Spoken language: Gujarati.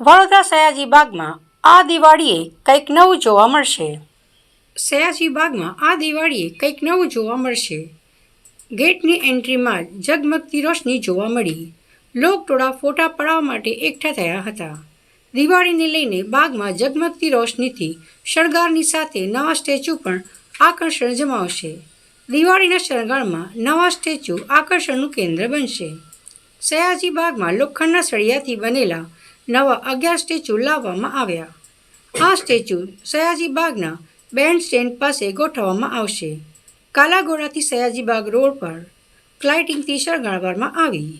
વડોદરા સયાજી બાગમાં આ દિવાળીએ કંઈક નવું જોવા મળશે. સયાજી બાગમાં આ દિવાળીએ કંઈક નવું જોવા મળશે. ગેટની એન્ટ્રીમાં ઝગમગતી રોશની જોવા મળી. લોકટોળા ફોટા પડાવવા માટે એકઠા થયા હતા. દિવાળીને લઈને બાગમાં ઝગમગતી રોશનીથી શણગારની સાથે નવા સ્ટેચ્યુ પણ આકર્ષણ જમાવશે. દિવાળીના શણગારમાં નવા સ્ટેચ્યુ આકર્ષણનું કેન્દ્ર બનશે. સયાજી બાગમાં લોખંડના સળિયાથી બનેલા નવા અગિયાર સ્ટેચ્યુ લાવવામાં આવ્યા. આ સ્ટેચ્યુ સયાજી બાગના બેન્ડ સ્ટેન્ડ પાસે ગોઠવવામાં આવશે. કાલાઘોડાથી સયાજી બાગ રોડ પર ક્લાઇટિંગથી શણગારવામાં આવી.